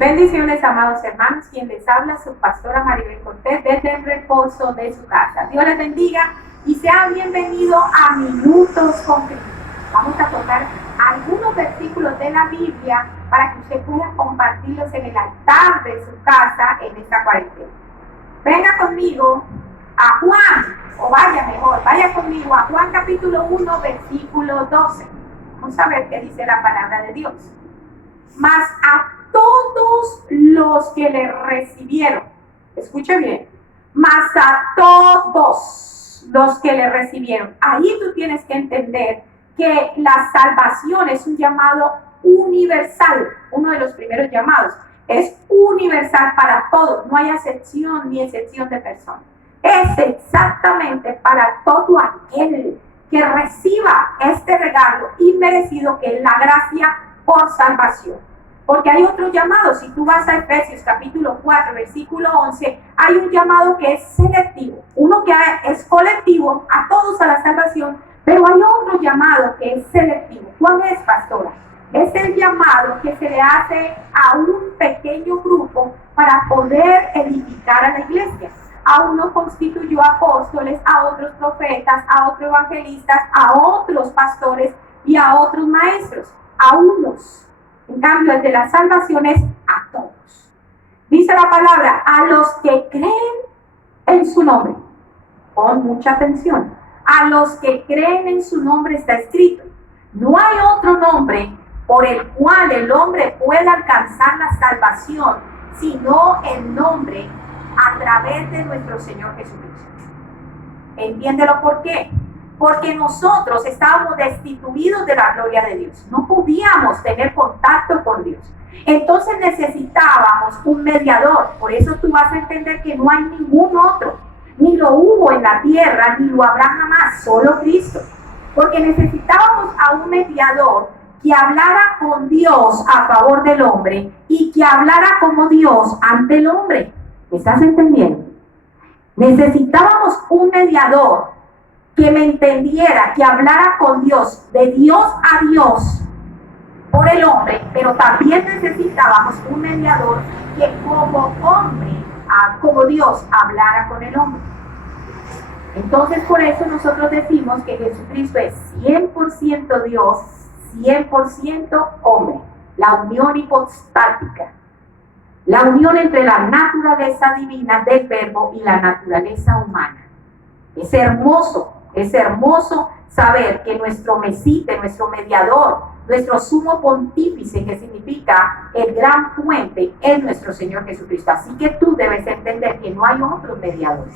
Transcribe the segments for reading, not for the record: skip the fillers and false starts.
Bendiciones, amados hermanos, quien les habla, su pastora Maribel Cortés, desde el reposo de su casa. Dios les bendiga y sean bienvenidos a Minutos con Cristo. Vamos a tocar algunos versículos de la Biblia para que usted pueda compartirlos en el altar de su casa en esta cuarentena. Venga conmigo a Juan, o vaya conmigo a Juan capítulo 1, versículo 12. Vamos a ver qué dice la palabra de Dios. Mas a todos los que le recibieron, escuche bien, mas a todos los que le recibieron. Ahí tú tienes que entender que la salvación es un llamado universal, uno de los primeros llamados. Es universal para todos, no hay acepción ni excepción de personas. Es exactamente para todo aquel que reciba este regalo inmerecido que es la gracia por salvación. Porque hay otro llamado, si tú vas a Efesios capítulo 4, versículo 11, hay un llamado que es selectivo, uno que es colectivo, a todos a la salvación, pero hay otro llamado que es selectivo. ¿Cuál es, pastora? Es el llamado que se le hace a un pequeño grupo para poder edificar a la iglesia. A uno constituyó apóstoles, a otros profetas, a otros evangelistas, a otros pastores y a otros maestros, a unos. En cambio, el de la salvación es a todos. Dice la palabra, a los que creen en su nombre. Pon mucha atención. A los que creen en su nombre está escrito. No hay otro nombre por el cual el hombre pueda alcanzar la salvación, sino el nombre a través de nuestro Señor Jesucristo. ¿Entiéndelo por qué? Porque nosotros estábamos destituidos de la gloria de Dios. No podíamos tener contacto con Dios. Entonces necesitábamos un mediador. Por eso tú vas a entender que no hay ningún otro. Ni lo hubo en la tierra, ni lo habrá jamás. Solo Cristo. Porque necesitábamos a un mediador que hablara con Dios a favor del hombre y que hablara como Dios ante el hombre. ¿Me estás entendiendo? Necesitábamos un mediador que me entendiera, que hablara con Dios, de Dios a Dios, por el hombre, pero también necesitábamos un mediador que como hombre, como Dios, hablara con el hombre. Entonces, por eso nosotros decimos que Jesucristo es 100% Dios, 100% hombre, la unión hipostática, la unión entre la naturaleza divina del verbo y la naturaleza humana. Es hermoso saber que nuestro mesite, nuestro mediador, nuestro sumo pontífice, que significa el gran fuente, es nuestro Señor Jesucristo. Así que tú debes entender que no hay otros mediadores,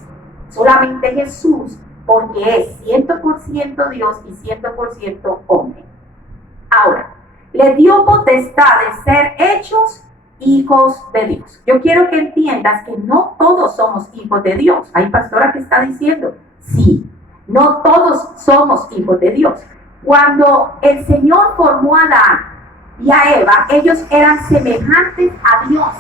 solamente Jesús, porque es 100% Dios y 100% hombre. Ahora, le dio potestad de ser hechos hijos de Dios. Yo quiero que entiendas que no todos somos hijos de Dios. Hay pastora que está diciendo, sí, no todos somos hijos de Dios. Cuando el Señor formó a Adán y a Eva, ellos eran semejantes a Dios,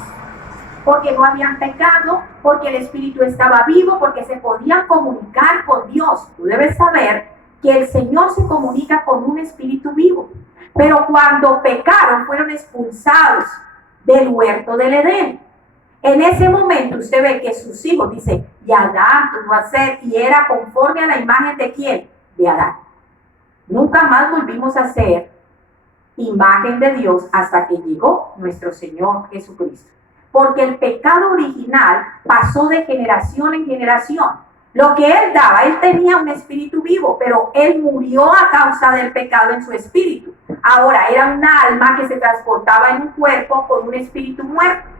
porque no habían pecado, porque el Espíritu estaba vivo, porque se podían comunicar con Dios. Tú debes saber que el Señor se comunica con un espíritu vivo. Pero cuando pecaron, fueron expulsados del huerto del Edén. En ese momento usted ve que sus hijos dicen, y Adán tuvo a ser, y era conforme a la imagen de ¿quién? De Adán. Nunca más volvimos a ser imagen de Dios hasta que llegó nuestro Señor Jesucristo. Porque el pecado original pasó de generación en generación. Lo que Él daba, Él tenía un espíritu vivo, pero Él murió a causa del pecado en su espíritu. Ahora era una alma que se transportaba en un cuerpo con un espíritu muerto.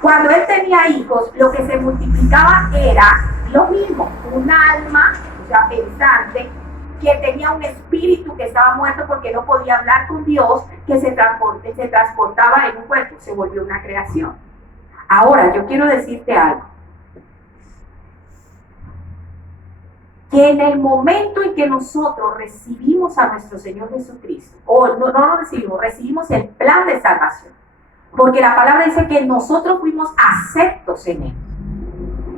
Cuando Él tenía hijos, lo que se multiplicaba era lo mismo, un alma, o sea, pensante, que tenía un espíritu que estaba muerto porque no podía hablar con Dios, que se transportaba en un cuerpo, se volvió una creación. Ahora, yo quiero decirte algo. Que en el momento en que nosotros recibimos a nuestro Señor Jesucristo, o no lo recibimos, recibimos el plan de salvación. Porque la palabra dice que nosotros fuimos aceptos en Él.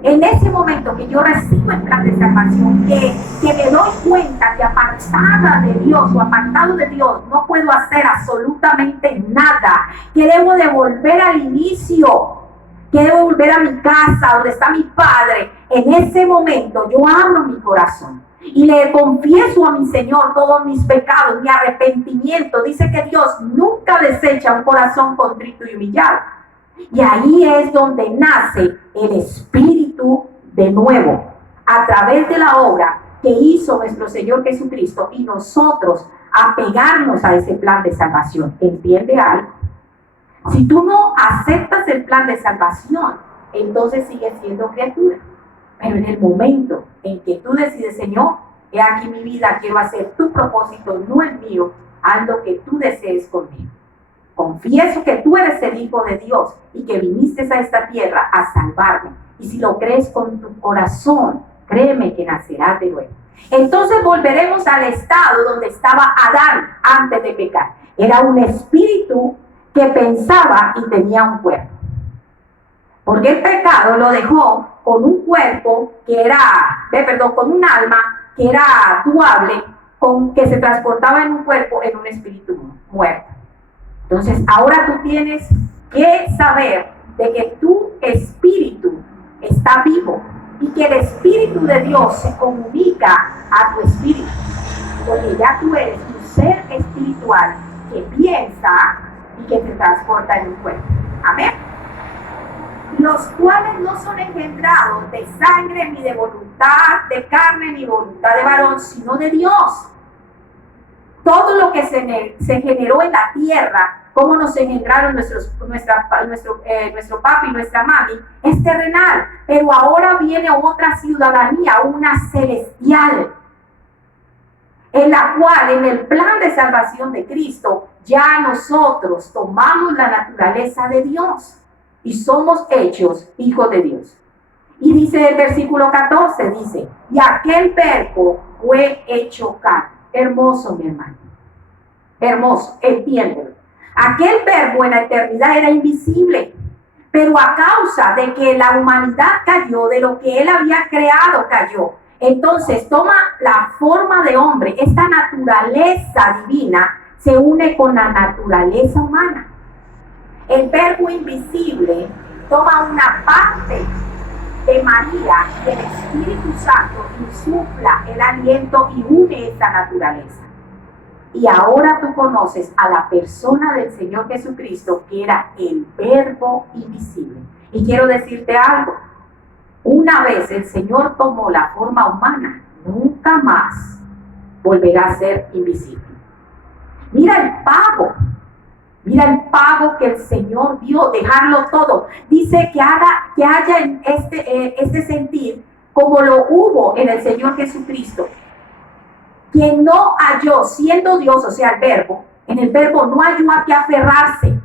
En ese momento que yo recibo el plan de salvación, que me doy cuenta que apartada de Dios o apartado de Dios no puedo hacer absolutamente nada, que debo de volver al inicio, que debo volver a mi casa donde está mi Padre. En ese momento yo abro mi corazón y le confieso a mi Señor todos mis pecados, mi arrepentimiento. Dice que Dios nunca desecha un corazón contrito y humillado. Y ahí es donde nace el Espíritu de nuevo, a través de la obra que hizo nuestro Señor Jesucristo, y nosotros apegarnos a ese plan de salvación. ¿Entiende algo? Si tú no aceptas el plan de salvación, entonces sigues siendo criatura. Pero en el momento en que tú decides, Señor, he aquí mi vida, quiero hacer tu propósito, no el mío, haz lo que tú desees conmigo. Confieso que tú eres el Hijo de Dios y que viniste a esta tierra a salvarme. Y si lo crees con tu corazón, créeme que nacerás de nuevo. Entonces volveremos al estado donde estaba Adán antes de pecar. Era un espíritu que pensaba y tenía un cuerpo. Porque el pecado lo dejó con un cuerpo que era, con un alma que era duable, que se transportaba en un cuerpo, en un espíritu muerto. Entonces, ahora tú tienes que saber de que tu espíritu está vivo y que el Espíritu de Dios se comunica a tu espíritu, porque ya tú eres un ser espiritual que piensa y que se transporta en un cuerpo. Amén. Los cuales no son engendrados de sangre, ni de voluntad de carne, ni voluntad de varón, sino de Dios. Todo lo que se generó en la tierra, como nos engendraron nuestro papi y nuestra mami, es terrenal. Pero ahora viene otra ciudadanía, una celestial, en la cual, en el plan de salvación de Cristo, ya nosotros tomamos la naturaleza de Dios y somos hechos hijos de Dios. Y dice el versículo 14, dice, y aquel verbo fue hecho carne. Hermoso, mi hermano. Hermoso, entiéndelo. Aquel verbo en la eternidad era invisible, pero a causa de que la humanidad cayó, de lo que él había creado cayó. Entonces toma la forma de hombre. Esta naturaleza divina se une con la naturaleza humana. El verbo invisible toma una parte de María, del Espíritu Santo, insufla el aliento y une esta naturaleza. Y ahora tú conoces a la persona del Señor Jesucristo, que era el verbo invisible. Y quiero decirte algo, una vez el Señor tomó la forma humana, nunca más volverá a ser invisible. Mira el pago que el Señor dio, dejarlo todo. Dice que haya en este sentir como lo hubo en el Señor Jesucristo, quien no halló, siendo Dios, o sea, el verbo, en el verbo no halló a qué aferrarse.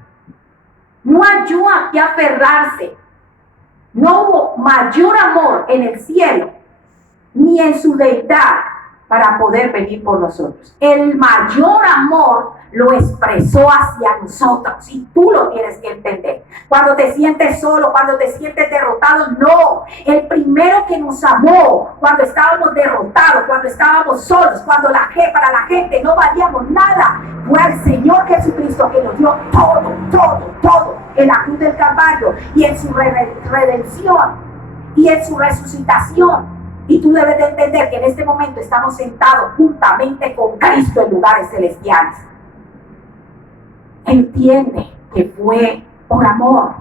No hubo mayor amor en el cielo, ni en su deidad, para poder venir por nosotros. El mayor amor lo expresó hacia nosotros, y tú lo tienes que entender. Cuando te sientes solo, cuando te sientes derrotado, no. El primero que nos amó cuando estábamos derrotados, cuando estábamos solos, cuando para la gente no valíamos nada, fue al Señor Jesucristo, que nos dio todo en la cruz del Calvario, y en su redención y en su resucitación. Y tú debes de entender que en este momento estamos sentados juntamente con Cristo en lugares celestiales. Entiende que fue por amor.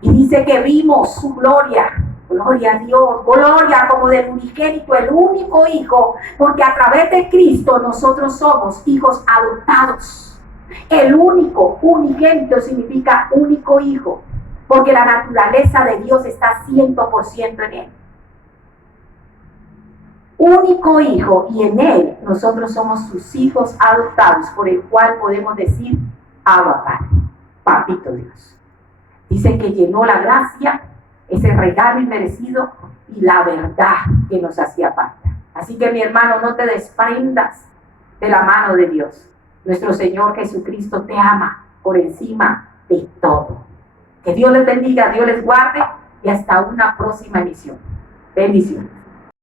Y dice que vimos su gloria. Gloria a Dios, gloria como del unigénito, el único hijo, porque a través de Cristo nosotros somos hijos adoptados. El único, unigénito significa único hijo, porque la naturaleza de Dios está 100% en él. Único hijo, y en él nosotros somos sus hijos adoptados, por el cual podemos decir Abba Padre, Papito Dios. Dice que llenó la gracia, ese regalo inmerecido, y la verdad que nos hacía falta. Así que, mi hermano, no te desprendas de la mano de Dios. Nuestro Señor Jesucristo te ama por encima de todo. Que Dios les bendiga, Dios les guarde. y hasta una próxima emisión. Bendiciones.